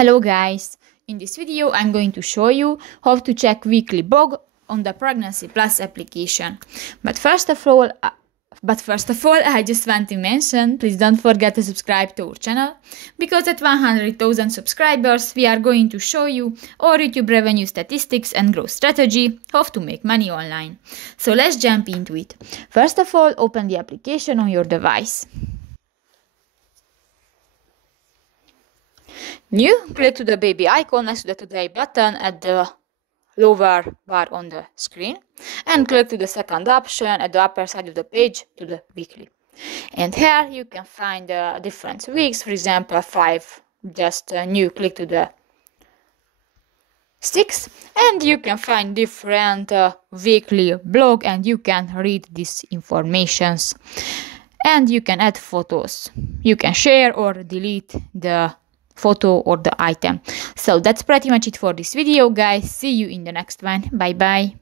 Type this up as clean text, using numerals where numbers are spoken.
Hello guys, in this video I'm going to show you how to check weekly blog on the Pregnancy Plus application. But first of all, I just want to mention, please don't forget to subscribe to our channel, because at 100,000 subscribers we are going to show you our YouTube revenue statistics and growth strategy, how to make money online. So let's jump into it. First of all, open the application on your device. New, click to the baby icon next to the today button at the lower bar on the screen, and click to the second option at the upper side of the page to the weekly. And here you can find different weeks, for example 5, just new, click to the 6, and you can find different weekly blog and you can read these informations. And you can add photos, you can share or delete the photo or the item. So that's pretty much it for this video, guys. See you in the next one. Bye bye.